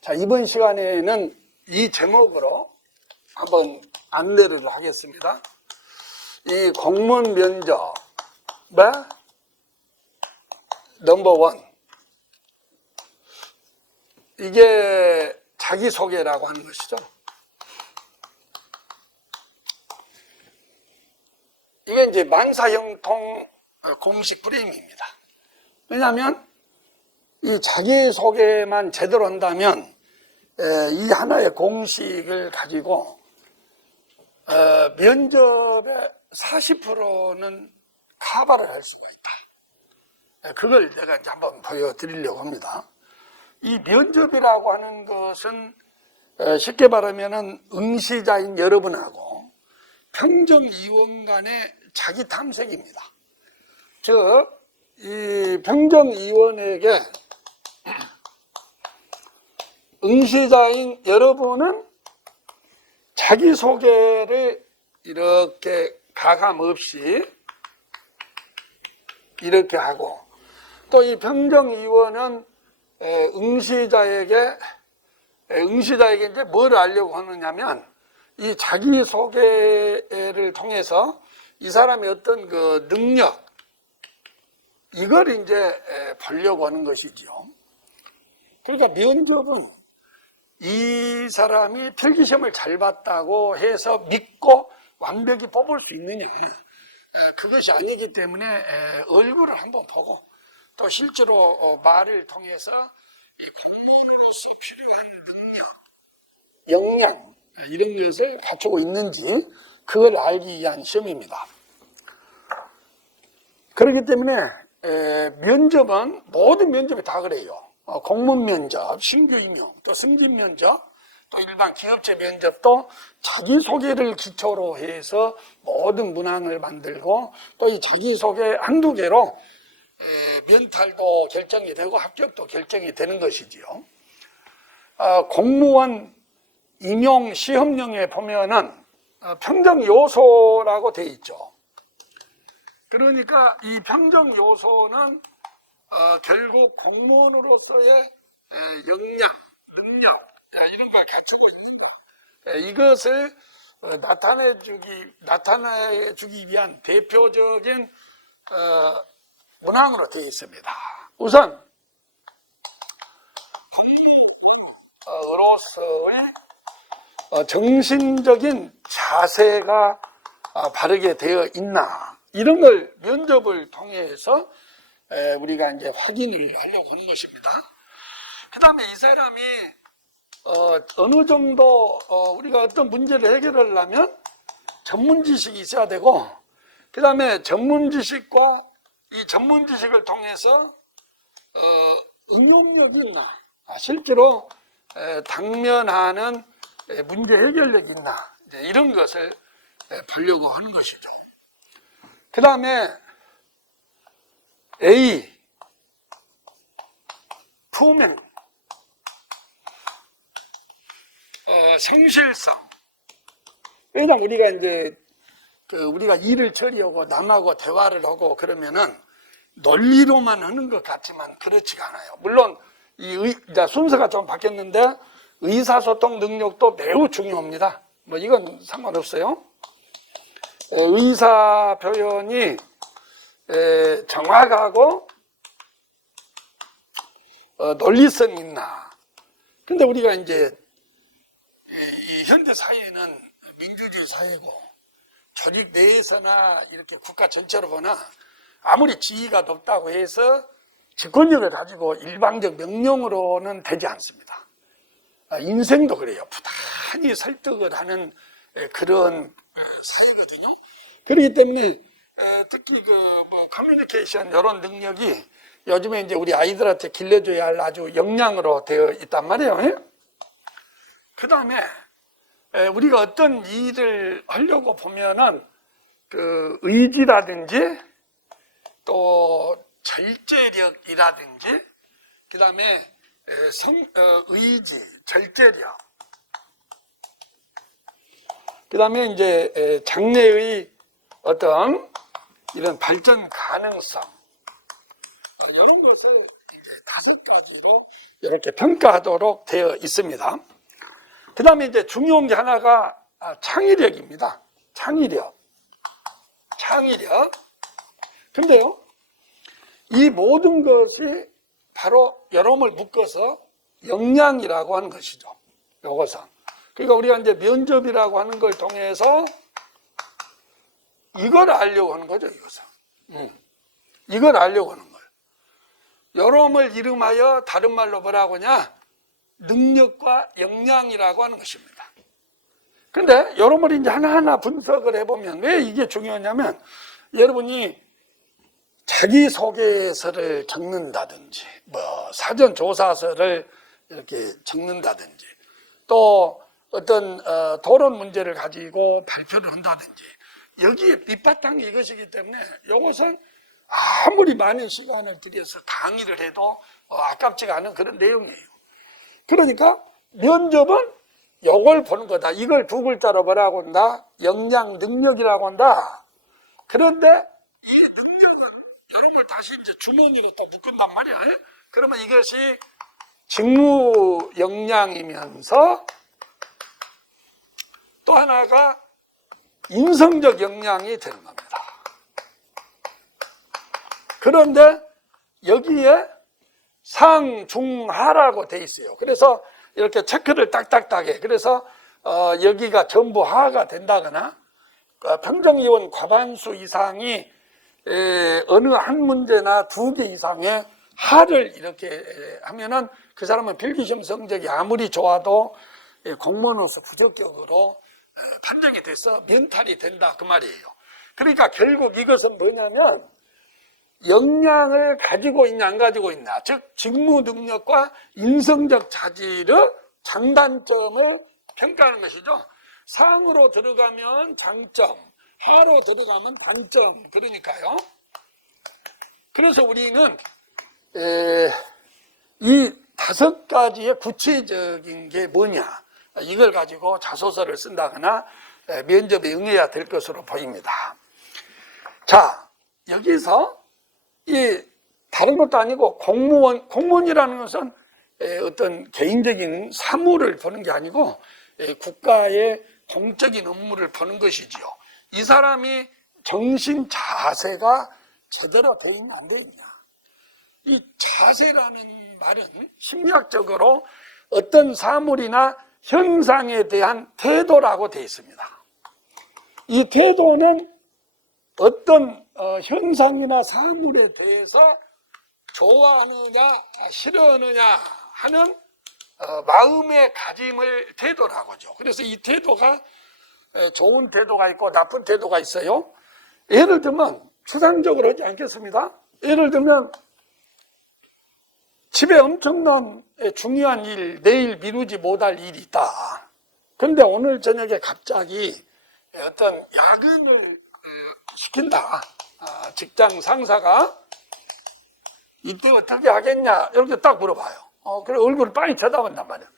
자, 이번 시간에는 이 제목으로 한번 안내를 하겠습니다. 이 공무원 면접의 넘버 1. 이게 자기소개라고 하는 것이죠. 이게 이제 만사형통 공식 프레임입니다. 왜냐하면 이 자기소개만 제대로 한다면 이 하나의 공식을 가지고 면접의 40%는 커버를 할 수가 있다. 그걸 제가 이제 한번 보여드리려고 합니다. 이 면접이라고 하는 것은 쉽게 말하면 응시자인 여러분하고 평정위원 간의 자기 탐색입니다. 즉, 이 평정위원에게 응시자인 여러분은 자기소개를 이렇게 가감없이 이렇게 하고, 또 이 평정위원은 응시자에게 이제 뭘 알려고 하느냐면, 이 자기소개를 통해서 이 사람의 어떤 그 능력, 이걸 이제 보려고 하는 것이죠. 그러니까 면접은 이 사람이 필기시험을 잘 봤다고 해서 믿고 완벽히 뽑을 수 있느냐, 그것이 아니기 때문에 얼굴을 한번 보고, 또 실제로 말을 통해서 이 공무원으로서 필요한 능력, 역량, 이런 것을 갖추고 있는지 그걸 알기 위한 시험입니다. 그렇기 때문에 면접은, 모든 면접이 다 그래요. 공무원 면접, 신규 임용, 또 승진 면접, 또 일반 기업체 면접도 자기소개를 기초로 해서 모든 문항을 만들고, 또 이 자기소개 한두 개로 면탈도 결정이 되고 합격도 결정이 되는 것이지요. 공무원 임용 시험령에 보면은 평정 요소라고 돼 있죠. 그러니까 이 평정 요소는 결국 공무원으로서의 역량, 능력, 이런 걸 갖추고 있는가, 이것을 나타내주기 위한 대표적인 문항으로 되어 있습니다. 우선 공무원으로서의 정신적인 자세가 바르게 되어 있나, 이런 걸 면접을 통해서 우리가 이제 확인을 하려고 하는 것입니다. 그 다음에 이 사람이 어느 정도 우리가 어떤 문제를 해결하려면 전문 지식이 있어야 되고, 그 다음에 전문 지식과 이 전문 지식을 통해서 응용력이 있나, 실제로 당면하는 문제 해결력이 있나, 이런 것을 보려고 하는 것이죠. 그 다음에 A, 투명, 성실성. 왜냐면 우리가 이제 우리가 일을 처리하고 남하고 대화를 하고 그러면은 논리로만 하는 것 같지만 그렇지가 않아요. 물론 이제 순서가 좀 바뀌었는데 의사소통 능력도 매우 중요합니다. 뭐 이건 상관없어요. 의사 표현이 정확하고 논리성 있나. 근데 우리가 이제 이 현대 사회는 민주주의 사회고, 조직 내에서나 이렇게 국가 전체로 보나 아무리 지위가 높다고 해서 집권력을 가지고 일방적 명령으로는 되지 않습니다. 인생도 그래요. 부단히 설득을 하는 그런 사회거든요. 그렇기 때문에 특히 커뮤니케이션 이런 능력이 요즘에 이제 우리 아이들한테 길러줘야 할 아주 역량으로 되어 있단 말이에요. 그 다음에 우리가 어떤 일을 하려고 보면은 그 의지라든지 또 절제력이라든지, 그 다음에 의지, 절제력, 그 다음에 이제 장래의 어떤 이런 발전 가능성, 이런 것을 이제 5가지로 이렇게 평가하도록 되어 있습니다. 그 다음에 이제 중요한 게 하나가 창의력입니다. 창의력. 근데요, 이 모든 것이 바로 여러모를 묶어서 역량이라고 하는 것이죠. 요것은. 그러니까 우리가 이제 면접이라고 하는 걸 통해서 이걸 알려고 하는 거죠, 이것은. 이걸 알려고 하는 거예요. 여러모를 이름하여 다른 말로 뭐라고 하냐? 능력과 역량이라고 하는 것입니다. 근데 여러모를 이제 하나하나 분석을 해보면 왜 이게 중요하냐면, 여러분이 자기소개서를 적는다든지, 사전 조사서를 이렇게 적는다든지, 또 어떤 토론 문제를 가지고 발표를 한다든지, 여기에 밑바탕이 이것이기 때문에 이것은 아무리 많은 시간을 들여서 강의를 해도 아깝지가 않은 그런 내용이에요. 그러니까 면접은 이걸 보는 거다. 이걸 2글자로 뭐라고 한다? 역량, 능력이라고 한다. 그런데 이 능력은 여러분을 다시 이제 주머니로 또 묶은단 말이야. 그러면 이것이 직무 역량이면서 또 하나가 인성적 역량이 되는 겁니다. 그런데 여기에 상, 중, 하라고 돼 있어요. 그래서 이렇게 체크를 딱딱딱 해. 그래서 여기가 전부 하가 된다거나 평정이원 과반수 이상이 어느 한 문제나 2개 이상의 하를 이렇게 하면은 그 사람은 필기시험 성적이 아무리 좋아도 공무원으로서 부적격으로 판정이 돼서 면탈이 된다 그 말이에요. 그러니까 결국 이것은 뭐냐면 역량을 가지고 있냐 안 가지고 있냐, 즉 직무 능력과 인성적 자질의 장단점을 평가하는 것이죠. 상으로 들어가면 장점, 하로 들어가면 단점. 그러니까요. 그래서 우리는 이 5가지의 구체적인 게 뭐냐, 이걸 가지고 자소서를 쓴다거나 면접에 응해야 될 것으로 보입니다. 자, 여기서 이 다른 것도 아니고 공무원이라는 것은 어떤 개인적인 사무를 보는 게 아니고 국가의 공적인 업무를 보는 것이지요. 이 사람이 정신 자세가 제대로 돼 있냐 안 돼 있냐. 이 자세라는 말은 심리학적으로 어떤 사물이나 현상에 대한 태도라고 되어 있습니다. 이 태도는 어떤 현상이나 사물에 대해서 좋아하느냐 싫어하느냐 하는 마음의 가짐을 태도라고 하죠. 그래서 이 태도가 좋은 태도가 있고 나쁜 태도가 있어요. 예를 들면 추상적으로 하지 않겠습니다. 예를 들면 집에 엄청난 중요한 일, 내일 미루지 못할 일이 있다. 그런데 오늘 저녁에 갑자기 어떤 야근을 시킨다. 직장 상사가 이때 어떻게 하겠냐 이렇게 딱 물어봐요. 그래 얼굴을 빨리 쳐다본단 말이야.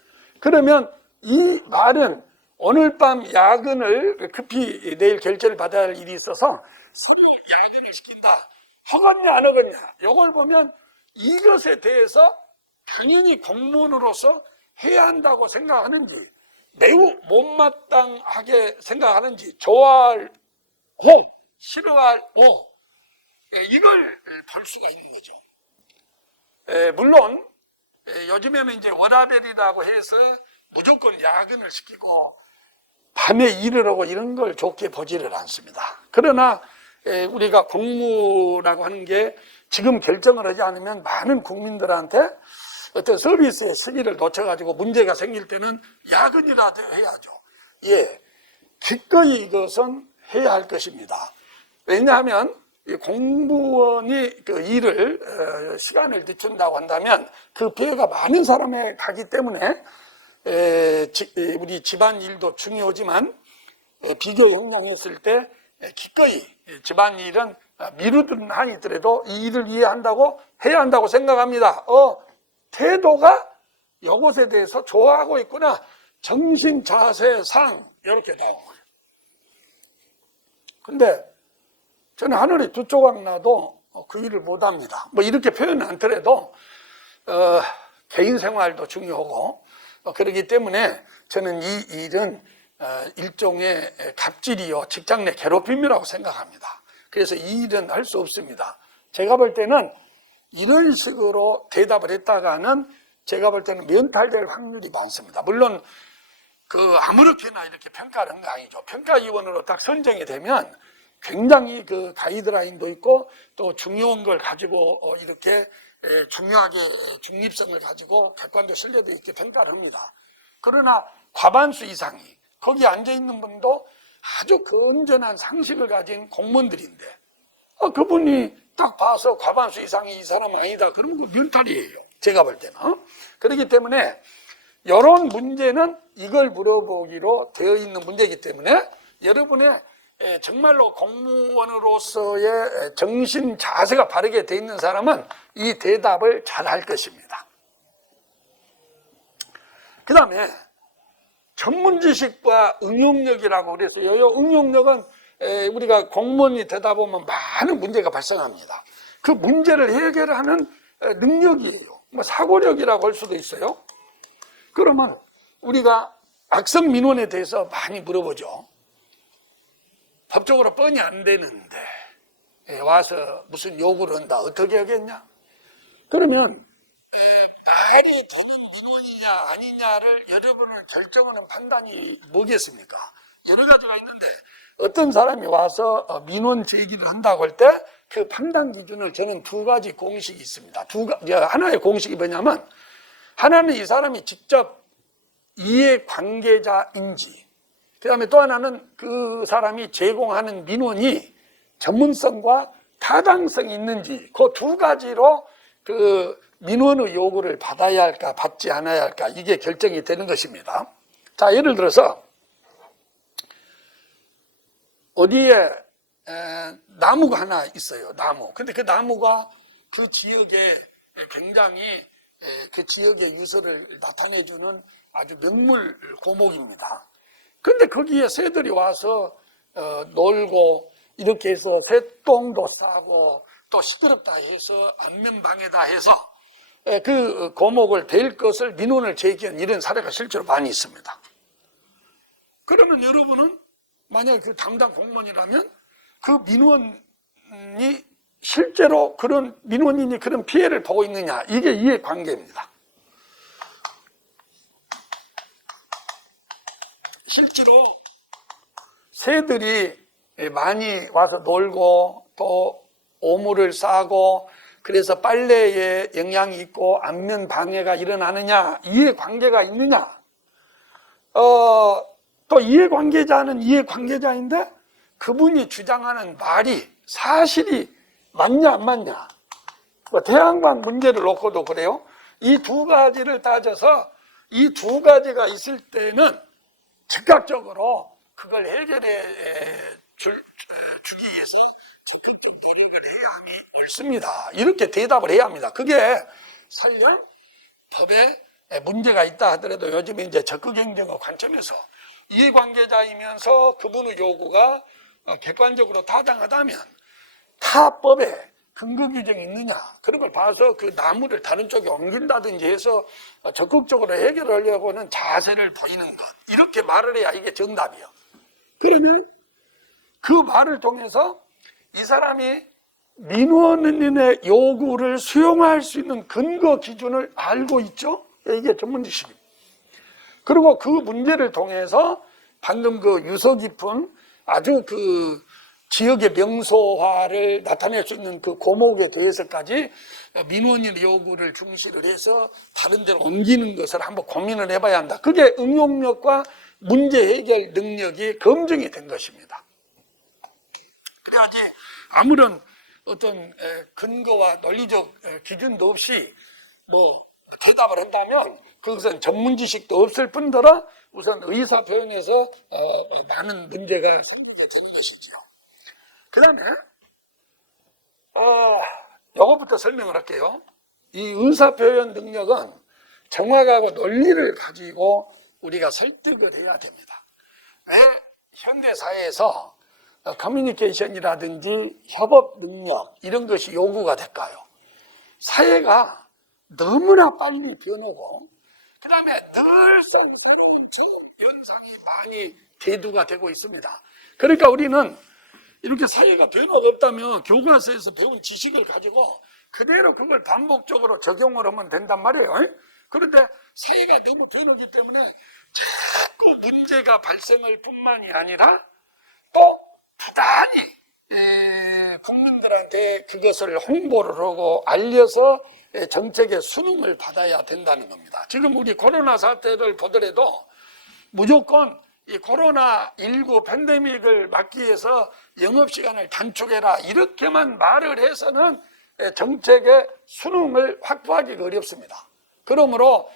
그러면 이 말은 오늘 밤 야근을 급히 내일 결제를 받아야 할 일이 있어서 서로 야근을 시킨다. 하겠냐 안 하겠냐. 이걸 보면 이것에 대해서 당연히 공무원으로서 해야 한다고 생각하는지, 매우 못마땅하게 생각하는지, 좋아할 호, 싫어할 오, 이걸 볼 수가 있는 거죠. 물론 요즘에는 이제 워라밸이라고 해서 무조건 야근을 시키고 밤에 일을 하고 이런 걸 좋게 보지를 않습니다. 그러나 우리가 공무라고 하는 게 지금 결정을 하지 않으면 많은 국민들한테 어떤 서비스의 시기를 놓쳐가지고 문제가 생길 때는 야근이라도 해야죠. 예, 기꺼이 이것은 해야 할 것입니다. 왜냐하면 공무원이 그 일을 시간을 늦춘다고 한다면 그 피해가 많은 사람에 가기 때문에 우리 집안일도 중요하지만 비교 형량했을 때 기꺼이 집안일은 미루든 한이 있더라도 이 일을 이해한다고 해야 한다고 생각합니다. 태도가 이것에 대해서 좋아하고 있구나. 정신, 자세, 상 이렇게 나온 거예요. 근데 저는 하늘이 2조각 나도 그 일을 못합니다. 뭐 이렇게 표현은 않더라도 개인 생활도 중요하고 그렇기 때문에 저는 이 일은 일종의 갑질이요 직장 내 괴롭힘이라고 생각합니다. 그래서 이 일은 할 수 없습니다. 제가 볼 때는 이런 식으로 대답을 했다가는 제가 볼 때는 면탈될 확률이 많습니다. 물론 아무렇게나 이렇게 평가를 한 거 아니죠. 평가위원으로 딱 선정이 되면 굉장히 가이드라인도 있고 또 중요한 걸 가지고 이렇게 중요하게 중립성을 가지고 객관적 신뢰도 있게 평가를 합니다. 그러나 과반수 이상이 거기 앉아있는 분도 아주 건전한 상식을 가진 공무원들인데 그분이 딱 봐서 과반수 이상이 이 사람 아니다 그러면 그 면탈이에요. 제가 볼 때는. 그렇기 때문에 이런 문제는 이걸 물어보기로 되어 있는 문제이기 때문에 여러분의 정말로 공무원으로서의 정신 자세가 바르게 되어 있는 사람은 이 대답을 잘 할 것입니다. 그 다음에 전문 지식과 응용력이라고 그래서 이 응용력은 우리가 공무원이 되다 보면 많은 문제가 발생합니다. 그 문제를 해결하는 능력이에요. 뭐 사고력이라고 할 수도 있어요. 그러면 우리가 악성 민원에 대해서 많이 물어보죠. 법적으로 뻔히 안 되는데 와서 무슨 요구를 한다. 어떻게 하겠냐? 그러면 말이 되는 민원이냐 아니냐를 여러분을 결정하는 판단이 뭐겠습니까? 여러 가지가 있는데 어떤 사람이 와서 민원 제기를 한다고 할 때 그 판단 기준을 저는 두 가지 공식이 있습니다. 하나의 공식이 뭐냐면 하나는 이 사람이 직접 이해관계자인지 그 다음에 또 하나는 그 사람이 제공하는 민원이 전문성과 타당성이 있는지 그 두 가지로 그 민원의 요구를 받아야 할까 받지 않아야 할까 이게 결정이 되는 것입니다. 자, 예를 들어서 어디에 나무가 하나 있어요. 나무. 근데 그 나무가 그 지역에 굉장히 그 지역의 유서를 나타내주는 아주 명물 고목입니다. 근데 거기에 새들이 와서 놀고 이렇게 해서 새똥도 싸고 또 시끄럽다 해서 안면방해다 해서 그 고목을 댈 것을 민원을 제기한 이런 사례가 실제로 많이 있습니다. 그러면 여러분은 만약에 그 담당 공무원이라면 그 민원이 실제로 그런 민원인이 그런 피해를 보고 있느냐 이게 이해관계입니다. 실제로 새들이 많이 와서 놀고 또 오물을 싸고 그래서 빨래에 영향이 있고 안면 방해가 일어나느냐 이해관계가 있느냐 또 이해관계자는 이해관계자인데 그분이 주장하는 말이 사실이 맞냐 안 맞냐 태양광 문제를 놓고도 그래요. 이 두 가지를 따져서 이 두 가지가 있을 때는 즉각적으로 그걸 해결해 주기 위해서 적극적 노력을 해야 함이 옳습니다. 이렇게 대답을 해야 합니다. 그게 설령 법에 문제가 있다 하더라도 요즘에 이제 적극행정의 관점에서 이해관계자이면서 그분의 요구가 객관적으로 타당하다면 타법에 근거 규정이 있느냐 그런 걸 봐서 그 나무를 다른 쪽에 옮긴다든지 해서 적극적으로 해결하려고는 자세를 보이는 것 이렇게 말을 해야 이게 정답이에요. 그러면 그 말을 통해서 이 사람이 민원인의 요구를 수용할 수 있는 근거 기준을 알고 있죠. 이게 전문지식입니다. 그리고 그 문제를 통해서 방금 그 유서 깊은 아주 그 지역의 명소화를 나타낼 수 있는 그 고목에 대해서까지 민원인의 요구를 중시를 해서 다른 데로 옮기는 것을 한번 고민을 해봐야 한다. 그게 응용력과 문제 해결 능력이 검증이 된 것입니다. 그래야지 아무런 어떤 근거와 논리적 기준도 없이 뭐 대답을 한다면 그것은 전문 지식도 없을 뿐더러 우선 의사 표현에서 많은 문제가 생기게 되는 것이죠. 그 다음에 이것부터 설명을 할게요. 이 의사 표현 능력은 정확하고 논리를 가지고 우리가 설득을 해야 됩니다. 왜 현대사회에서 커뮤니케이션이라든지 협업 능력 이런 것이 요구가 될까요? 사회가 너무나 빨리 변하고, 그 다음에 늘상 새로운 좋은 현상이 많이 대두가 되고 있습니다. 그러니까 우리는 이렇게 사회가 변화가 없다면 교과서에서 배운 지식을 가지고 그대로 그걸 반복적으로 적용을 하면 된단 말이에요. 그런데 사회가 너무 변하기 때문에 자꾸 문제가 발생할 뿐만이 아니라 또 부단히 국민들한테 그것을 홍보를 하고 알려서 정책의 수능을 받아야 된다는 겁니다. 지금 우리 코로나 사태를 보더라도 무조건 이 코로나19 팬데믹을 막기 위해서 영업시간을 단축해라 이렇게만 말을 해서는 정책의 수능을 확보하기가 어렵습니다. 그러므로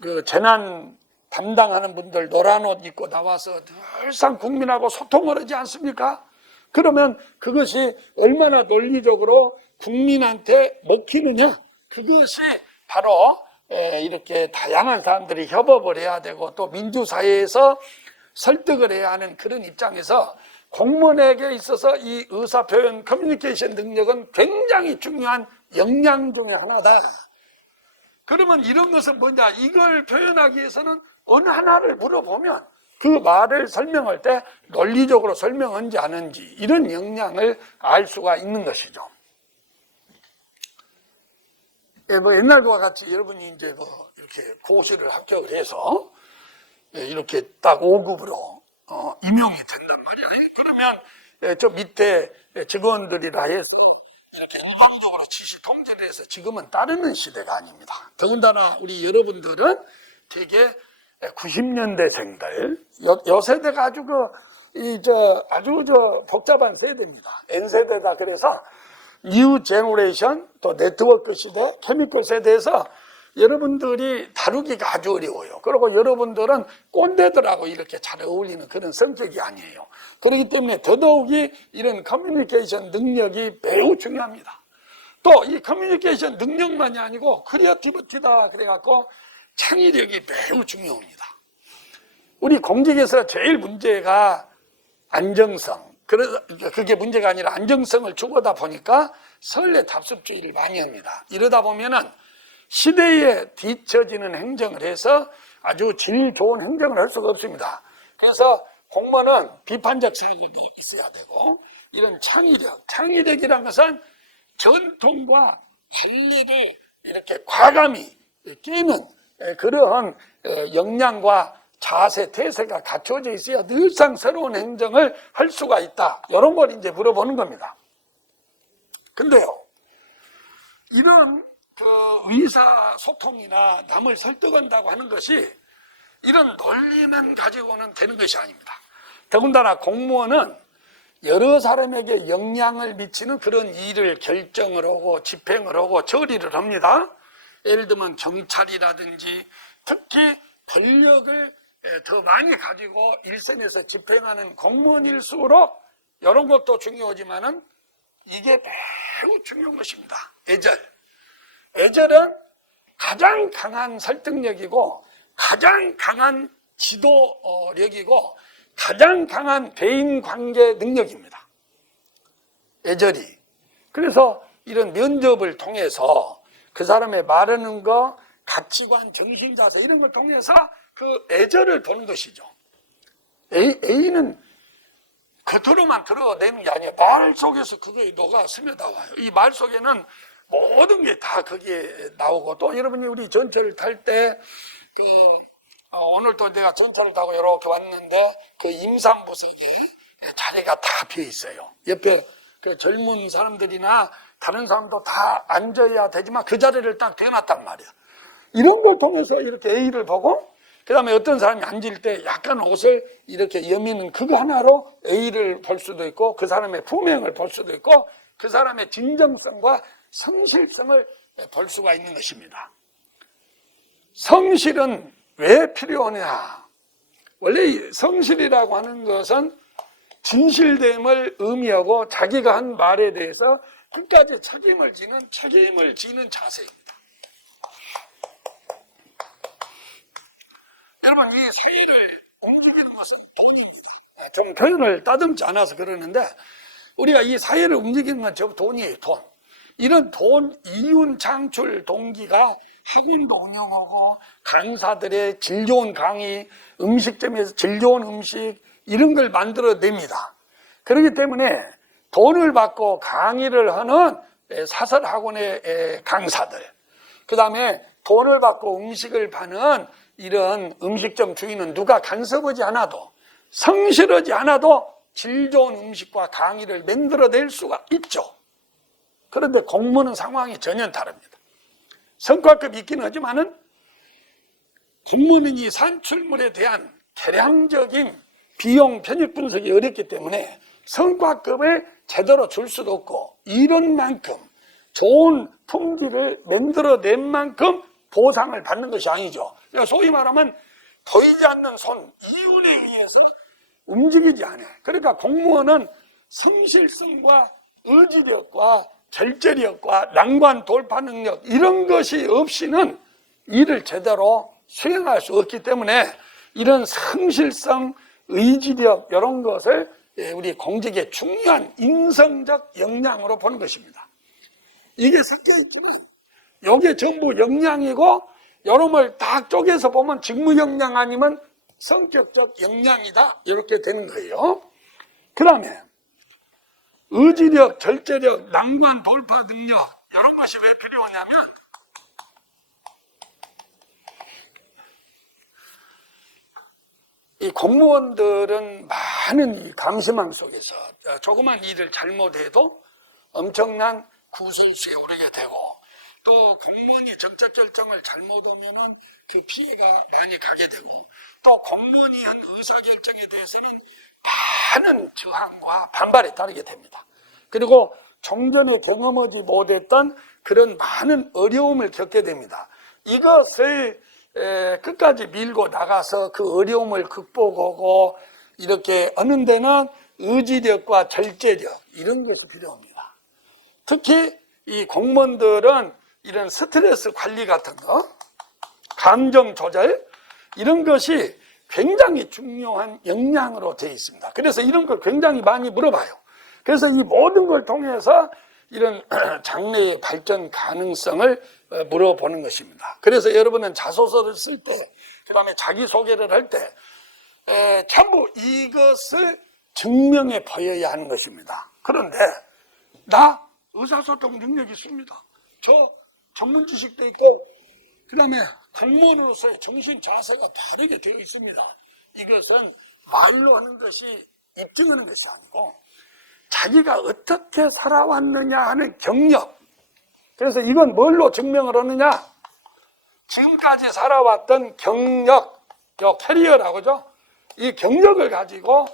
그 재난 담당하는 분들 노란 옷 입고 나와서 늘상 국민하고 소통을 하지 않습니까? 그러면 그것이 얼마나 논리적으로 국민한테 먹히느냐, 그것이 바로 이렇게 다양한 사람들이 협업을 해야 되고 또 민주사회에서 설득을 해야 하는 그런 입장에서 공무원에게 있어서 이 의사표현 커뮤니케이션 능력은 굉장히 중요한 역량 중에 하나다. 그러면 이런 것은 뭐냐, 이걸 표현하기 위해서는 어느 하나를 물어보면 그 말을 설명할 때 논리적으로 설명한지 아는지 이런 역량을 알 수가 있는 것이죠. 뭐 옛날과 같이 여러분이 이제 뭐 이렇게 고시를 합격을 해서 이렇게 딱 5급으로 임용이 된단 말이야. 그러면 저 밑에 직원들이라 해서 이렇게 일반적으로 지시 통제를 해서 지금은 따르는 시대가 아닙니다. 더군다나 우리 여러분들은 되게 90년대생들, 요 세대가 아주 아주 복잡한 세대입니다. N세대다 그래서 뉴 제너레이션, 또 네트워크 시대, 케미컬 세대에서 여러분들이 다루기가 아주 어려워요. 그리고 여러분들은 꼰대들하고 이렇게 잘 어울리는 그런 성격이 아니에요. 그렇기 때문에 더더욱이 이런 커뮤니케이션 능력이 매우 중요합니다. 또 이 커뮤니케이션 능력만이 아니고 크리에이티비티다 그래갖고 창의력이 매우 중요합니다. 우리 공직에서 제일 문제가 안정성, 그게 문제가 아니라 안정성을 추구하다 보니까 설레답습주의를 많이 합니다. 이러다 보면은 시대에 뒤처지는 행정을 해서 아주 질 좋은 행정을 할 수가 없습니다. 그래서 공무원은 비판적 생각이 있어야 되고, 이런 창의력이라는 것은 전통과 관리를 이렇게 과감히 깨는 그러한 역량과 자세, 태세가 갖춰져 있어야 늘상 새로운 행정을 할 수가 있다. 이런 걸 이제 물어보는 겁니다. 근데요, 이런 의사소통이나 남을 설득한다고 하는 것이 이런 논리만 가지고는 되는 것이 아닙니다. 더군다나 공무원은 여러 사람에게 영향을 미치는 그런 일을 결정을 하고 집행을 하고 처리를 합니다. 예를 들면 경찰이라든지 특히 권력을 더 많이 가지고 일선에서 집행하는 공무원일수록 이런 것도 중요하지만은 이게 매우 중요한 것입니다. 애절은 가장 강한 설득력이고 가장 강한 지도력이고 가장 강한 대인관계 능력입니다. 애절이. 그래서 이런 면접을 통해서 그 사람의 말하는 거, 가치관, 정신자세 이런 걸 통해서 그 애절을 보는 것이죠. A는 겉으로만 드러내는 게 아니에요. 말 속에서 그거에 녹아 스며나와요. 이 말 속에는 모든 게 다 거기에 나오고, 또 여러분이 우리 전철을 탈 때 오늘도 내가 전철을 타고 이렇게 왔는데 그 임산부석에 자리가 다 비어 있어요. 옆에 그 젊은 사람들이나 다른 사람도 다 앉아야 되지만 그 자리를 딱 대놨단 말이야. 이런 걸 통해서 이렇게 A를 보고, 그 다음에 어떤 사람이 앉을 때 약간 옷을 이렇게 여미는 그거 하나로 A를 볼 수도 있고, 그 사람의 품행을 볼 수도 있고, 그 사람의 진정성과 성실성을 볼 수가 있는 것입니다. 성실은 왜 필요하냐? 원래 이 성실이라고 하는 것은 진실됨을 의미하고 자기가 한 말에 대해서 끝까지 책임을 지는 자세입니다. 여러분, 이 사회를 움직이는 것은 돈입니다. 좀 표현을 따듬지 않아서 그러는데, 우리가 이 사회를 움직이는 건 저 돈이에요, 돈. 이런 돈 이윤 창출 동기가 학원도 운영하고 강사들의 질 좋은 강의, 음식점에서 질 좋은 음식 이런 걸 만들어냅니다. 그렇기 때문에 돈을 받고 강의를 하는 사설학원의 강사들, 그 다음에 돈을 받고 음식을 파는 이런 음식점 주인은 누가 간섭하지 않아도, 성실하지 않아도 질 좋은 음식과 강의를 만들어낼 수가 있죠. 그런데 공무원은 상황이 전혀 다릅니다. 성과급 있긴 하지만은 공무원은 이 산출물에 대한 계량적인 비용 편익 분석이 어렵기 때문에 성과급을 제대로 줄 수도 없고, 이런 만큼 좋은 품질을 만들어낸 만큼 보상을 받는 것이 아니죠. 소위 말하면 보이지 않는 손, 이윤에 의해서 움직이지 않아요. 그러니까 공무원은 성실성과 의지력과 결제력과 난관 돌파 능력 이런 것이 없이는 일을 제대로 수행할 수 없기 때문에 이런 성실성, 의지력 이런 것을 우리 공직의 중요한 인성적 역량으로 보는 것입니다. 이게 섞여 있지만 이게 전부 역량이고 여러분을 딱 쪼개서 보면 직무 역량 아니면 성격적 역량이다 이렇게 되는 거예요. 그 다음에 의지력, 결제력, 난관 돌파 능력 이런 것이 왜 필요하냐면 이 공무원들은 많은 이 감시망 속에서 조그만 일을 잘못해도 엄청난 구설수에 오르게 되고, 또 공무원이 정책 결정을 잘못하면은 그 피해가 많이 가게 되고, 또 공무원이 한 의사결정에 대해서는 많은 저항과 반발이 따르게 됩니다. 그리고 종전에 경험하지 못했던 그런 많은 어려움을 겪게 됩니다. 이것을 끝까지 밀고 나가서 그 어려움을 극복하고 이렇게 하는 데는 의지력과 절제력 이런 것이 필요합니다. 특히 이 공무원들은 이런 스트레스 관리 같은 거, 감정 조절 이런 것이 굉장히 중요한 역량으로 되어 있습니다. 그래서 이런 걸 굉장히 많이 물어봐요. 그래서 이 모든 걸 통해서 이런 장래의 발전 가능성을 물어보는 것입니다. 그래서 여러분은 자소서를 쓸 때, 그 다음에 자기소개를 할 때 전부 이것을 증명해 보여야 하는 것입니다. 그런데 나 의사소통 능력이 있습니다. 저 전문 지식도 있고 그 다음에 공무원으로서의 정신 자세가 다르게 되어 있습니다. 이것은 말로 하는 것이 입증하는 것이 아니고 자기가 어떻게 살아왔느냐 하는 경력. 그래서 이건 뭘로 증명을 하느냐? 지금까지 살아왔던 경력, 캐리어라고 하죠. 이 경력을 가지고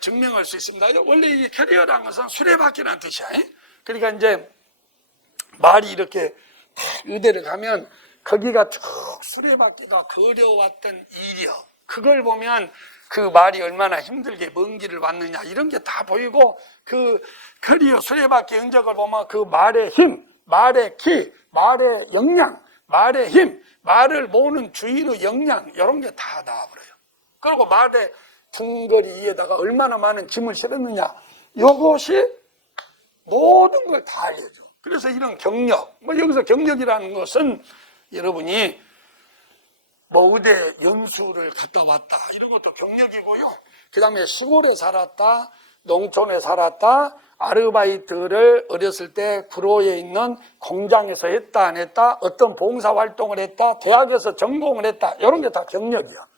증명할 수 있습니다. 원래 이 캐리어라는 것은 수레바퀴라는 뜻이야. 그러니까 이제 말이 이렇게 의대를 가면 거기가 쭉 수레바퀴가 그려왔던 이력, 그걸 보면 그 말이 얼마나 힘들게 먼 길을 왔느냐 이런 게 다 보이고, 그 커리어 수레바퀴 흔적을 보면 그 말의 힘, 말의 키, 말의 역량, 말의 힘, 말을 모으는 주인의 역량 이런 게 다 나와버려요. 그리고 말의 등거리 위에다가 얼마나 많은 짐을 실었느냐, 이것이 모든 걸 다 알려줘. 그래서 이런 경력, 여기서 경력이라는 것은 여러분이 의대 연수를 갔다 왔다 이런 것도 경력이고요. 그 다음에 시골에 살았다, 농촌에 살았다, 아르바이트를 어렸을 때 구로에 있는 공장에서 했다 안 했다, 어떤 봉사활동을 했다, 대학에서 전공을 했다, 이런 게 다 경력이야.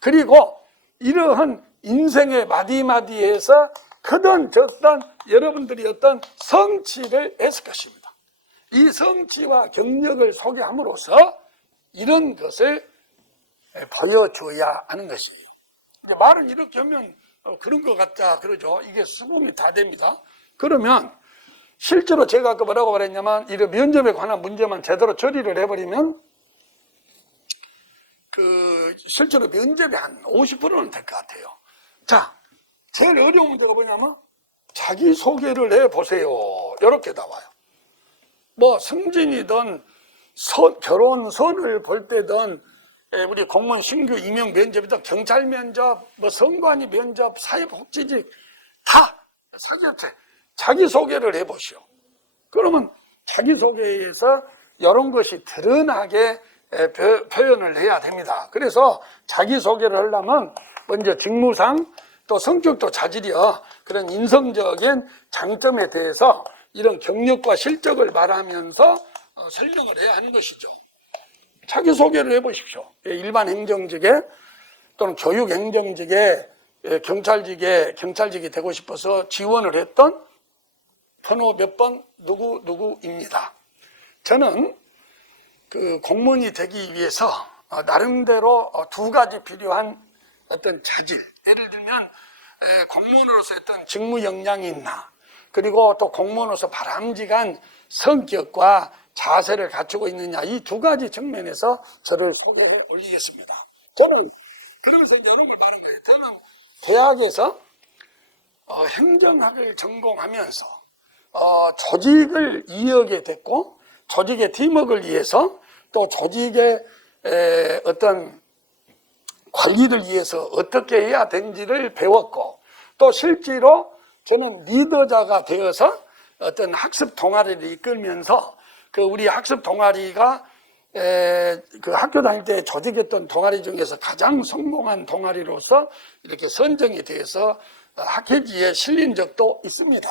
그리고 이러한 인생의 마디마디에서 크든 적든 여러분들이 어떤 성취를 했을 것입니다. 이 성취와 경력을 소개함으로써 이런 것을 보여줘야 하는 것이에요. 말은 이렇게 하면 그런 것 같다 그러죠. 이게 수긍이 다 됩니다. 그러면 실제로 제가 아까 뭐라고 말했냐면, 이런 면접에 관한 문제만 제대로 처리를 해버리면 실제로 면접이 한 50%는 될 것 같아요. 자, 제일 어려운 문제가 뭐냐면 자기소개를 해보세요. 이렇게 나와요. 승진이든 결혼선을 볼 때든 우리 공무원 신규 임용 면접이든 경찰 면접, 선관위 면접, 사회복지직 다 사기업체 자기소개를 해보시오. 그러면 자기소개에서 이런 것이 드러나게 표현을 해야 됩니다. 그래서 자기소개를 하려면 먼저 직무상 또 성격도 자질이여 그런 인성적인 장점에 대해서 이런 경력과 실적을 말하면서 설명을 해야 하는 것이죠. 자기소개를 해보십시오. 일반 행정직에 또는 교육행정직에 경찰직이 되고 싶어서 지원을 했던 번호 몇 번 누구입니다. 저는 그 공무원이 되기 위해서 나름대로 두 가지 필요한 어떤 자질, 예를 들면 공무원으로서 어떤 직무 역량이 있나, 그리고 또 공무원으로서 바람직한 성격과 자세를 갖추고 있느냐, 이 두 가지 측면에서 저를 소개해 올리겠습니다. 저는 그러면서 이제 이런 걸 말한 거예요. 저는 대학에서 행정학을 전공하면서 조직을 이해하게 됐고, 조직의 팀워크를 위해서 또 조직의 어떤 관리를 위해서 어떻게 해야 되는지를 배웠고, 또 실제로 저는 리더자가 되어서 어떤 학습 동아리를 이끌면서 그 우리 학습 동아리가 그 학교 다닐 때 조직했던 동아리 중에서 가장 성공한 동아리로서 이렇게 선정이 돼서 학회지에 실린 적도 있습니다.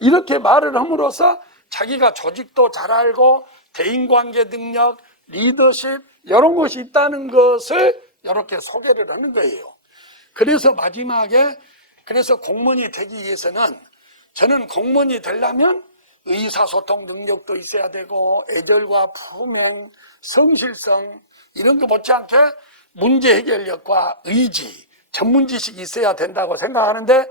이렇게 말을 함으로써 자기가 조직도 잘 알고 대인관계 능력, 리더십 이런 것이 있다는 것을 이렇게 소개를 하는 거예요. 그래서 마지막에 그래서 공무원이 되기 위해서는 저는 공무원이 되려면 의사소통 능력도 있어야 되고 애절과 품행, 성실성 이런 거 못지않게 문제 해결력과 의지, 전문지식이 있어야 된다고 생각하는데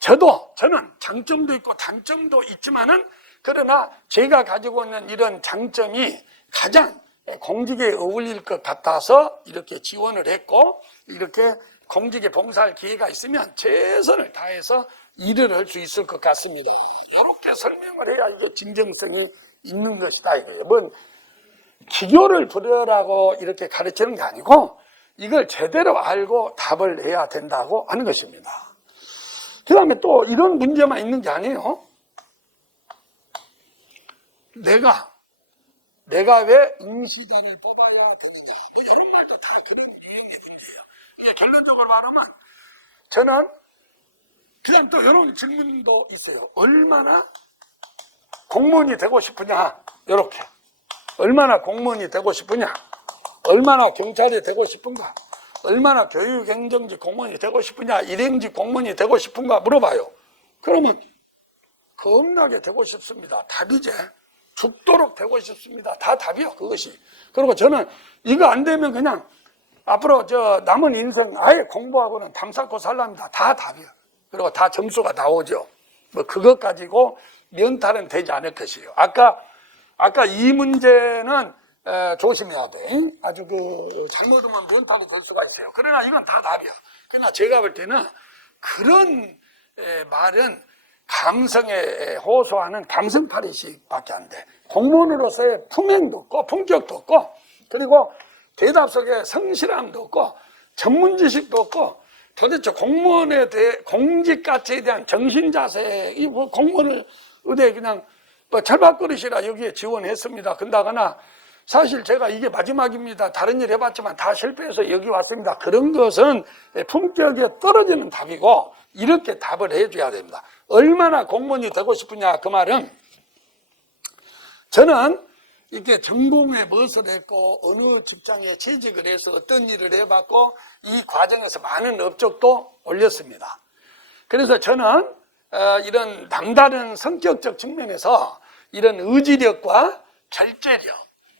저는 장점도 있고 단점도 있지만은 그러나 제가 가지고 있는 이런 장점이 가장 공직에 어울릴 것 같아서 이렇게 지원을 했고 이렇게 공직에 봉사할 기회가 있으면 최선을 다해서 일을 할 수 있을 것 같습니다. 이렇게 설명을 해야 이게 진정성이 있는 것이다 이거예요. 뭔 기교를 부려라고 이렇게 가르치는 게 아니고 이걸 제대로 알고 답을 해야 된다고 하는 것입니다. 그 다음에 또 이런 문제만 있는 게 아니에요. 내가 왜 임시단을 뽑아야 되느냐, 뭐 이런 말도 다 그런 유형의 문제예요. 이게 결론적으로 말하면 저는 그냥 또 이런 질문도 있어요. 얼마나 공무원이 되고 싶으냐, 이렇게 얼마나 공무원이 되고 싶으냐, 얼마나 경찰이 되고 싶은가, 얼마나 교육행정직 공무원이 되고 싶으냐, 일행직 공무원이 되고 싶은가 물어봐요. 그러면 겁나게 되고 싶습니다. 답이지. 죽도록 되고 싶습니다. 다 답이요, 그것이. 그리고 저는 이거 안 되면 그냥 앞으로 남은 인생 아예 공부하고는 담 쌓고 살랍니다. 다 답이요. 그리고 다 점수가 나오죠. 뭐 그것 가지고 면탈은 되지 않을 것이에요. 아까 이 문제는 조심해야 돼. 아주 잘못하면 면탈이 될 수가 있어요. 그러나 이건 다 답이야. 그러나 제가 볼 때는 그런 말은 감성에 호소하는 감성팔이식밖에 안 돼. 공무원으로서의 품행도 없고 품격도 없고 그리고 대답 속에 성실함도 없고 전문지식도 없고 도대체 공무원에 대해 공직 가치에 대한 정신자세, 이 공무원을 의대 그냥 철밥그릇이라 여기에 지원했습니다. 근다거나 사실 제가 이게 마지막입니다. 다른 일 해봤지만 다 실패해서 여기 왔습니다. 그런 것은 품격에 떨어지는 답이고 이렇게 답을 해줘야 됩니다. 얼마나 공무원이 되고 싶으냐 그 말은 저는 이렇게 전공에 무엇을 했고 어느 직장에 취직을 해서 어떤 일을 해봤고 이 과정에서 많은 업적도 올렸습니다. 그래서 저는 이런 남다른 성격적 측면에서 이런 의지력과 결재력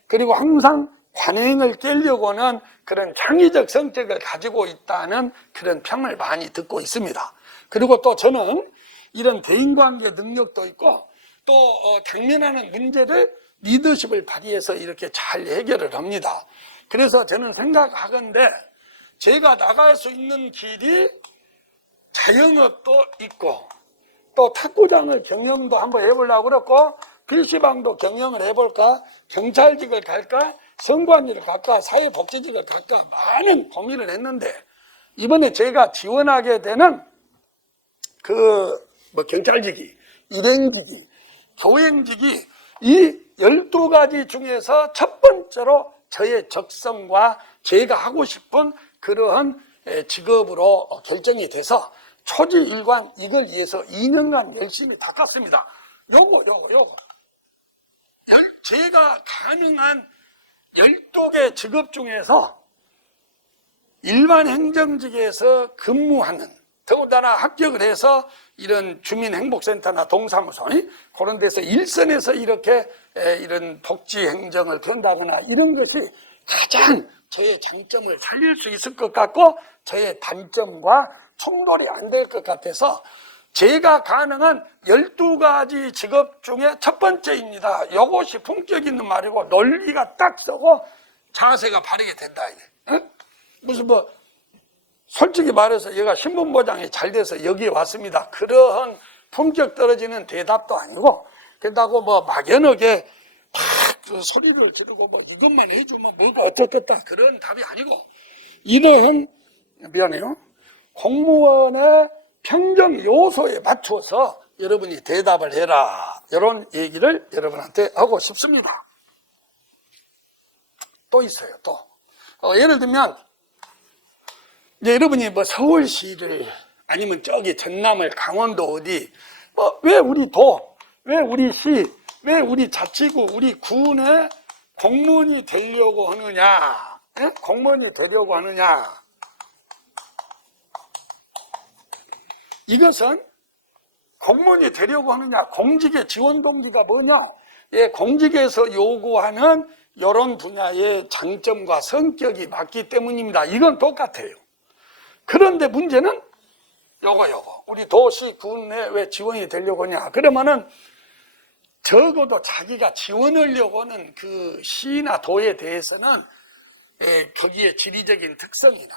그리고 항상 관행을 깨려고 하는 그런 창의적 성격을 가지고 있다는 그런 평을 많이 듣고 있습니다. 그리고 또 저는 이런 대인관계 능력도 있고 또 당면하는 문제를 리더십을 발휘해서 이렇게 잘 해결을 합니다. 그래서 저는 생각하건대 제가 나갈 수 있는 길이 자영업도 있고 또 탁구장을 경영도 한번 해보려고 그랬고 PC방도 경영을 해볼까, 경찰직을 갈까, 선관위를 갈까, 사회복지직을 갈까 많은 고민을 했는데 이번에 제가 지원하게 되는 경찰직이, 일행직이 교행직이 이 12가지 중에서 첫 번째로 저의 적성과 제가 하고 싶은 그러한 직업으로 결정이 돼서 초지일관 이걸 위해서 2년간 열심히 닦았습니다. 요거. 제가 가능한 12개 직업 중에서 일반 행정직에서 근무하는, 더군다나 합격을 해서 이런 주민행복센터나 동사무소 그런 데서 일선에서 이렇게 이런 복지 행정을 견다거나 이런 것이 가장 저의 장점을 살릴 수 있을 것 같고 저의 단점과 충돌이 안 될 것 같아서 제가 가능한 12가지 직업 중에 첫 번째입니다. 이것이 품격 있는 말이고 논리가 딱 서고 자세가 바르게 된다. 응? 무슨 솔직히 말해서 얘가 신분보장이 잘 돼서 여기에 왔습니다. 그러한 품격 떨어지는 대답도 아니고 그렇다고 막연하게 막 소리를 지르고 이것만 해주면 뭐가 어떻겠다 그런 답이 아니고 이러한 미안해요. 공무원의 평정 요소에 맞춰서 여러분이 대답을 해라. 이런 얘기를 여러분한테 하고 싶습니다. 또 있어요. 또 예를 들면 이제 여러분이 서울시를 아니면 저기 전남을 강원도 어디 왜 우리 도, 왜 우리 시, 왜 우리 자치구, 우리 군에 공무원이 되려고 하느냐? 에? 공무원이 되려고 하느냐? 이것은 공무원이 되려고 하느냐? 공직의 지원 동기가 뭐냐? 예, 공직에서 요구하는 이런 분야의 장점과 성격이 맞기 때문입니다. 이건 똑같아요. 그런데 문제는 요거 우리 도시 군에 왜 지원이 되려고 하냐? 그러면은 적어도 자기가 지원하려고 하는 그 시나 도에 대해서는 거기에 지리적인 특성이나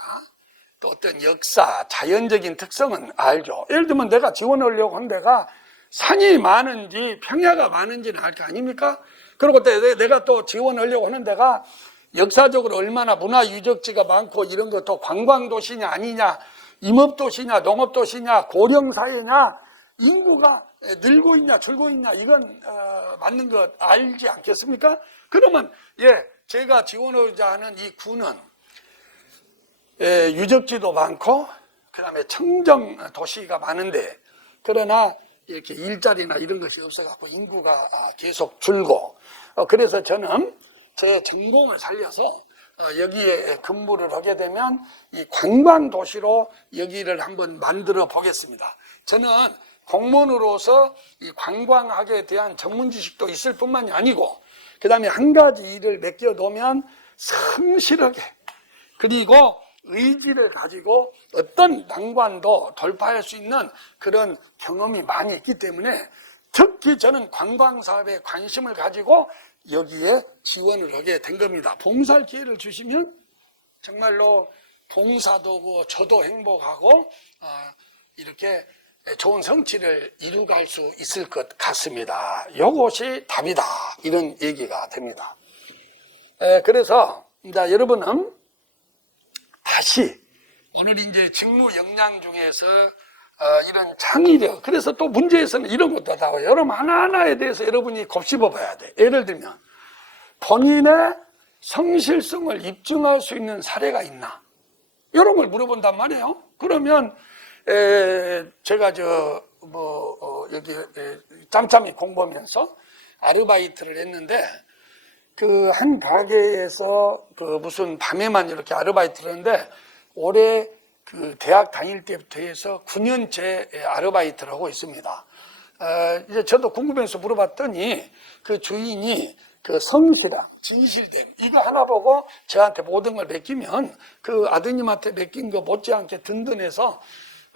또 어떤 역사, 자연적인 특성은 알죠. 예를 들면 내가 지원하려고 한 데가 산이 많은지 평야가 많은지는 알 거 아닙니까? 그리고 내가 또 지원하려고 하는 데가 역사적으로 얼마나 문화유적지가 많고 이런 것도 관광도시냐 아니냐, 임업도시냐 농업도시냐 고령사회냐, 인구가 늘고 있냐 줄고 있냐, 이건 맞는 것 알지 않겠습니까? 그러면 제가 지원하고자 하는 이 군은 유적지도 많고 그 다음에 청정도시가 많은데 그러나 이렇게 일자리나 이런 것이 없어갖고 인구가 계속 줄고 그래서 저는 제 전공을 살려서 여기에 근무를 하게 되면 이 관광도시로 여기를 한번 만들어 보겠습니다. 저는 공무원으로서 이 관광학에 대한 전문 지식도 있을 뿐만이 아니고 그 다음에 한 가지 일을 맡겨놓으면 성실하게 그리고 의지를 가지고 어떤 난관도 돌파할 수 있는 그런 경험이 많이 있기 때문에 특히 저는 관광사업에 관심을 가지고 여기에 지원을 하게 된 겁니다. 봉사할 기회를 주시면 정말로 봉사도 하고 저도 행복하고 이렇게 좋은 성취를 이루갈 수 있을 것 같습니다. 이것이 답이다. 이런 얘기가 됩니다. 그래서 이제 여러분은 다시 오늘 이제 직무 역량 중에서 이런 창의력, 그래서 또 문제에서는 이런 것도 나와요. 여러분 하나하나에 대해서 여러분이 곱씹어 봐야 돼. 예를 들면 본인의 성실성을 입증할 수 있는 사례가 있나? 이런 걸 물어본단 말이에요. 그러면 제가 여기 짬짬이 공부하면서 아르바이트를 했는데 그 한 가게에서 무슨 밤에만 이렇게 아르바이트를 했는데 올해 그 대학 다닐 때부터 해서 9년째 아르바이트를 하고 있습니다. 이제 저도 궁금해서 물어봤더니 그 주인이 그 성실함, 진실됨 이거 하나 보고 저한테 모든 걸 맡기면 그 아드님한테 맡긴 거 못지않게 든든해서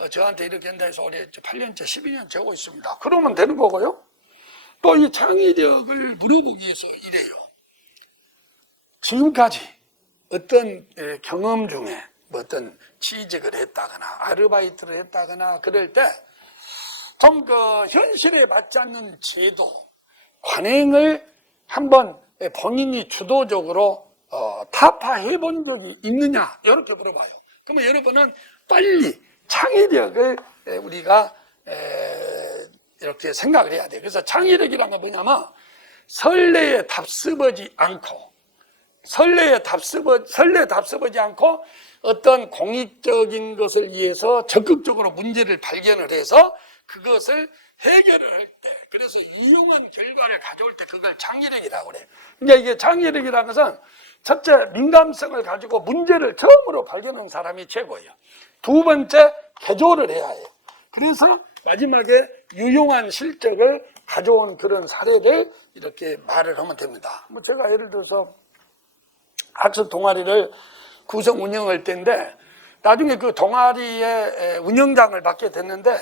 저한테 이렇게 한다 해서 올해 8년째, 12년째 하고 있습니다. 그러면 되는 거고요. 또 이 창의력을 물어보기 위해서 이래요. 지금까지 어떤 경험 중에 어떤 취직을 했다거나 아르바이트를 했다거나 그럴 때 좀 현실에 맞지 않는 제도, 관행을 한번 본인이 주도적으로 타파해 본 적이 있느냐 이렇게 물어봐요. 그러면 여러분은 빨리 창의력을 우리가 이렇게 생각을 해야 돼요. 그래서 창의력이란 게 뭐냐면 설레에 답습하지 않고 설레에 답습하지 않고 어떤 공익적인 것을 위해서 적극적으로 문제를 발견을 해서 그것을 해결을 할 때, 그래서 유용한 결과를 가져올 때 그걸 창의력이라고 그래요. 그러니까 이게 창의력이라는 것은 첫째, 민감성을 가지고 문제를 처음으로 발견한 사람이 최고예요. 두 번째, 개조를 해야 해요. 그래서 마지막에 유용한 실적을 가져온 그런 사례를 이렇게 말을 하면 됩니다. 뭐 제가 예를 들어서 학습 동아리를 구성 운영할 때인데 나중에 그 동아리의 운영장을 맡게 됐는데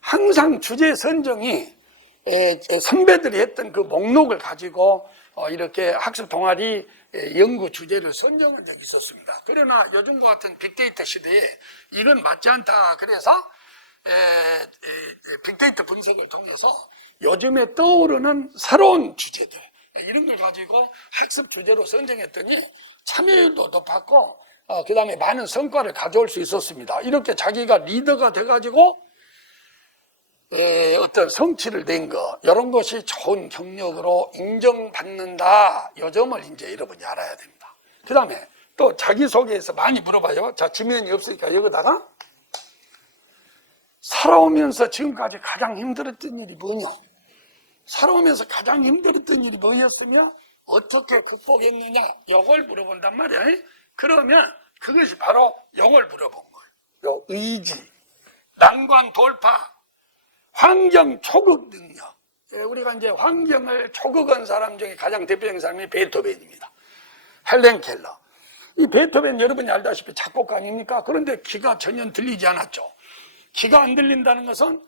항상 주제 선정이 선배들이 했던 그 목록을 가지고 이렇게 학습 동아리 연구 주제를 선정한 적이 있었습니다. 그러나 요즘과 같은 빅데이터 시대에 이건 맞지 않다. 그래서 빅데이터 분석을 통해서 요즘에 떠오르는 새로운 주제들 이런 걸 가지고 학습 주제로 선정했더니 참여율도 높았고 그 다음에 많은 성과를 가져올 수 있었습니다. 이렇게 자기가 리더가 돼가지고 어떤 성취를 낸 거 이런 것이 좋은 경력으로 인정받는다. 요 점을 이제 여러분이 알아야 됩니다. 그 다음에 또 자기소개에서 많이 물어봐요. 자, 지면이 없으니까 여기다가 살아오면서 지금까지 가장 힘들었던 일이 뭐냐? 살아오면서 가장 힘들었던 일이 뭐였으며 어떻게 극복했느냐? 이걸 물어본단 말이야. 그러면 그것이 바로 이걸 물어본 거예요. 요 의지, 난관 돌파, 환경 초극 능력. 우리가 이제 환경을 초극한 사람 중에 가장 대표적인 사람이 베토벤입니다. 헬렌 켈러. 이 베토벤 여러분이 알다시피 작곡가 아닙니까? 그런데 귀가 전혀 들리지 않았죠. 귀가 안 들린다는 것은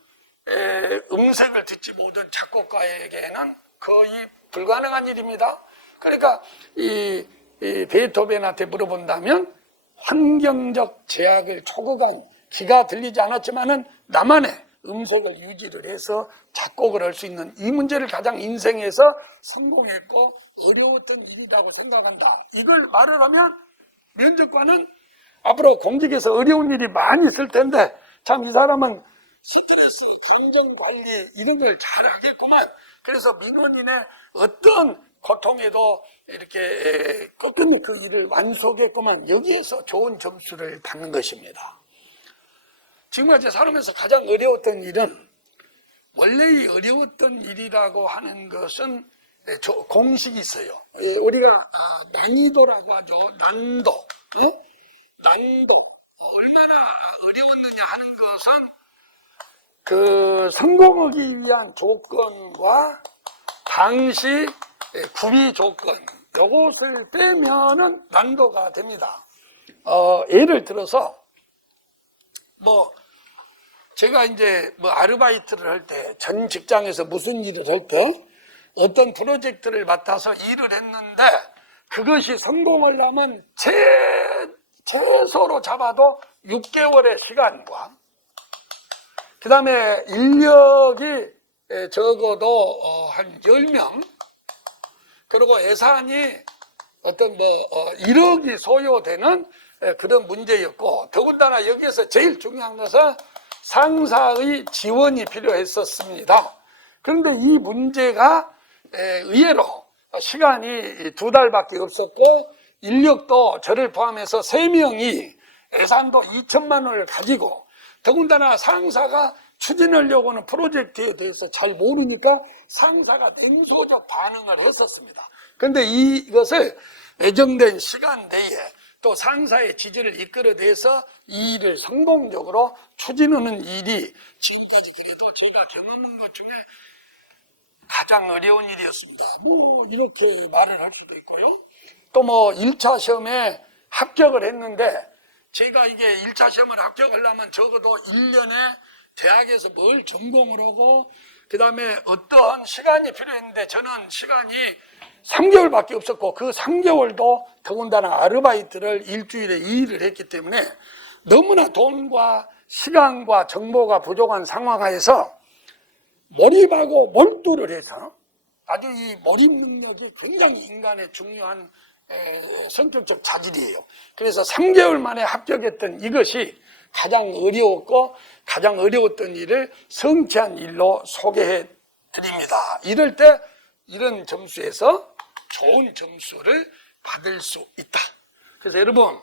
음색을 듣지 못한 작곡가에게는 거의 불가능한 일입니다. 그러니까 이 베토벤한테 물어본다면 환경적 제약을 초극한 귀가 들리지 않았지만은 나만의 음색을 유지를 해서 작곡을 할 수 있는 이 문제를 가장 인생에서 성공했고 어려웠던 일이라고 생각한다. 이걸 말을 하면 면접관은 앞으로 공직에서 어려운 일이 많이 있을 텐데 참 이 사람은 스트레스, 감정관리 이런 걸 잘하겠구만. 그래서 민원인의 어떤 고통에도 이렇게 꺾은 그 일을 완수하겠구만. 여기에서 좋은 점수를 받는 것입니다. 지금까지 살아오면서 가장 어려웠던 일은 원래 이 어려웠던 일이라고 하는 것은 공식이 있어요. 우리가 난이도라고 하죠. 난도. 난도. 얼마나 어려웠느냐 하는 것은 그 성공하기 위한 조건과 당시 구비 조건 요것을 빼면은 난도가 됩니다. 예를 들어서 뭐 제가 이제 뭐 아르바이트를 할 때 전 직장에서 무슨 일을 할 때 어떤 프로젝트를 맡아서 일을 했는데 그것이 성공하려면 최소로 잡아도 6개월의 시간과 그 다음에 인력이 적어도 한 10명 그리고 예산이 어떤 1억이 소요되는 그런 문제였고 더군다나 여기에서 제일 중요한 것은 상사의 지원이 필요했었습니다. 그런데 이 문제가 의외로 시간이 2달밖에 없었고 인력도 저를 포함해서 3명이 예산도 2천만 원을 가지고 더군다나 상사가 추진하려고 하는 프로젝트에 대해서 잘 모르니까 상사가 냉소적 반응을 했었습니다. 그런데 이것을 예정된 시간 내에 또 상사의 지지를 이끌어내서 이 일을 성공적으로 추진하는 일이 지금까지 그래도 제가 경험한 것 중에 가장 어려운 일이었습니다. 뭐 이렇게 말을 할 수도 있고요. 또 뭐 1차 시험에 합격을 했는데 제가 이게 1차 시험을 합격하려면 적어도 1년에 대학에서 뭘 전공을 하고 그 다음에 어떤 시간이 필요했는데 저는 시간이 3개월밖에 없었고 그 3개월도 더군다나 아르바이트를 일주일에 2일을 했기 때문에 너무나 돈과 시간과 정보가 부족한 상황하에서 몰입하고 몰두를 해서 아주 이 몰입 능력이 굉장히 인간의 중요한 성격적 자질이에요. 그래서 3개월 만에 합격했던 이것이 가장 어려웠고 가장 어려웠던 일을 성취한 일로 소개해 드립니다. 이럴 때 이런 점수에서 좋은 점수를 받을 수 있다. 그래서 여러분,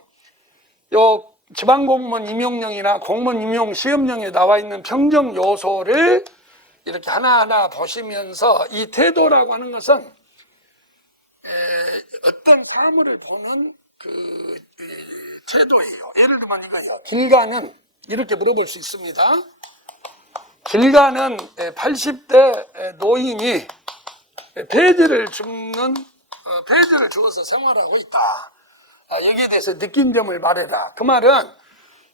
요 지방공무원 임용령이나 공무원 임용 시험령에 나와 있는 평정 요소를 이렇게 하나하나 보시면서 이 태도라고 하는 것은 어떤 사물을 보는 그 태도예요. 예를 들면 이거예요. 길가는 이렇게 물어볼 수 있습니다. 길가는 80대 노인이 배지를 주어서 생활하고 있다. 여기에 대해서 느낀 점을 말해라. 그 말은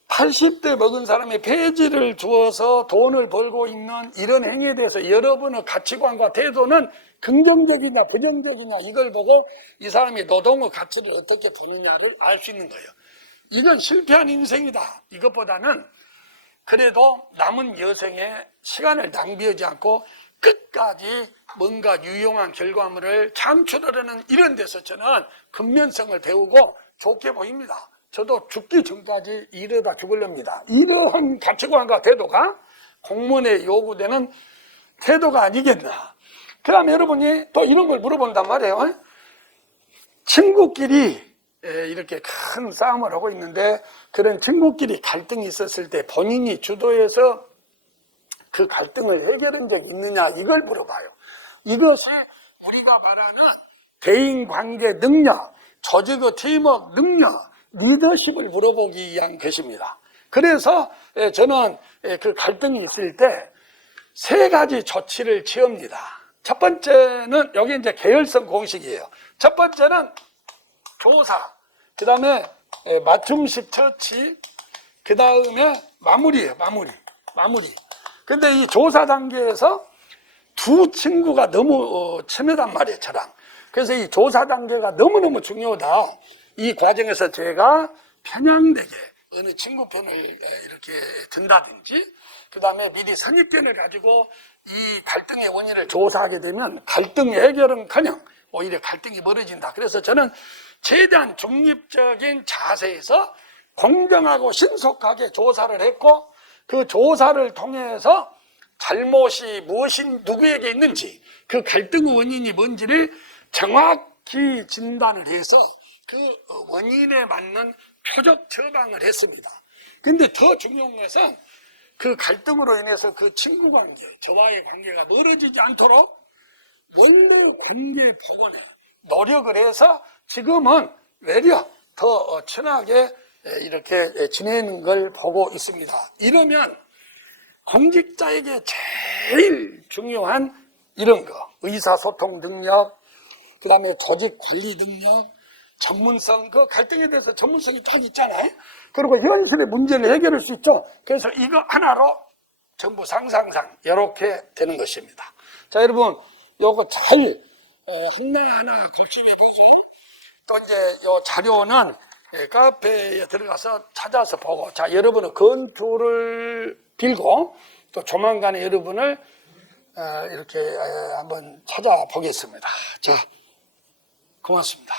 80대 먹은 사람이 폐지를 주어서 돈을 벌고 있는 이런 행위에 대해서 여러분의 가치관과 태도는 긍정적이냐 부정적이냐 이걸 보고 이 사람이 노동의 가치를 어떻게 보느냐를 알 수 있는 거예요. 이건 실패한 인생이다. 이것보다는 그래도 남은 여생에 시간을 낭비하지 않고 끝까지 뭔가 유용한 결과물을 창출하려는 이런 데서 저는 근면성을 배우고 좋게 보입니다. 저도 죽기 전까지 이러다 죽으렵니다. 이러한 가치관과 태도가 공무원에 요구되는 태도가 아니겠나. 그 다음에 여러분이 또 이런 걸 물어본단 말이에요. 친구끼리 이렇게 큰 싸움을 하고 있는데 그런 친구끼리 갈등이 있었을 때 본인이 주도해서 그 갈등을 해결한 적이 있느냐 이걸 물어봐요. 이것이 우리가 말하는 대인관계 능력, 조직의 팀워크 능력, 리더십을 물어보기 위한 것입니다. 그래서 저는 그 갈등이 있을 때 세 가지 조치를 취합니다. 첫 번째는 여기 이제 계열성 공식이에요. 첫 번째는 조사, 그 다음에 맞춤식 처치, 그 다음에 마무리예요. 마무리. 근데 이 조사 단계에서 두 친구가 너무 친하단 말이에요, 저랑. 그래서 이 조사 단계가 너무너무 중요하다. 이 과정에서 제가 편향되게 어느 친구 편을 이렇게 든다든지, 그 다음에 미리 선입견을 가지고 이 갈등의 원인을 조사하게 되면 갈등 해결은커녕 오히려 갈등이 벌어진다. 그래서 저는 최대한 중립적인 자세에서 공정하고 신속하게 조사를 했고, 그 조사를 통해서 잘못이 무엇이 누구에게 있는지, 그 갈등의 원인이 뭔지를 정확히 진단을 해서 그 원인에 맞는 표적 처방을 했습니다. 근데 더 중요한 것은 그 갈등으로 인해서 그 친구 관계, 저와의 관계가 멀어지지 않도록 원래 관계 복원에 노력을 해서 지금은 외려 더 친하게 이렇게 지내는 걸 보고 있습니다. 이러면 공직자에게 제일 중요한 이런 거, 의사소통 능력, 그 다음에 조직 관리 능력, 전문성, 그 갈등에 대해서 전문성이 딱 있잖아요. 그리고 현실의 문제를 해결할 수 있죠. 그래서 이거 하나로 전부 상상상 이렇게 되는 것입니다. 자, 여러분, 요거 잘 하나하나 걸침해보고, 또 이제 요 자료는 카페에 들어가서 찾아서 보고, 자, 여러분의 건투를 빌고 또 조만간에 여러분을 이렇게 한번 찾아보겠습니다. 자, 고맙습니다.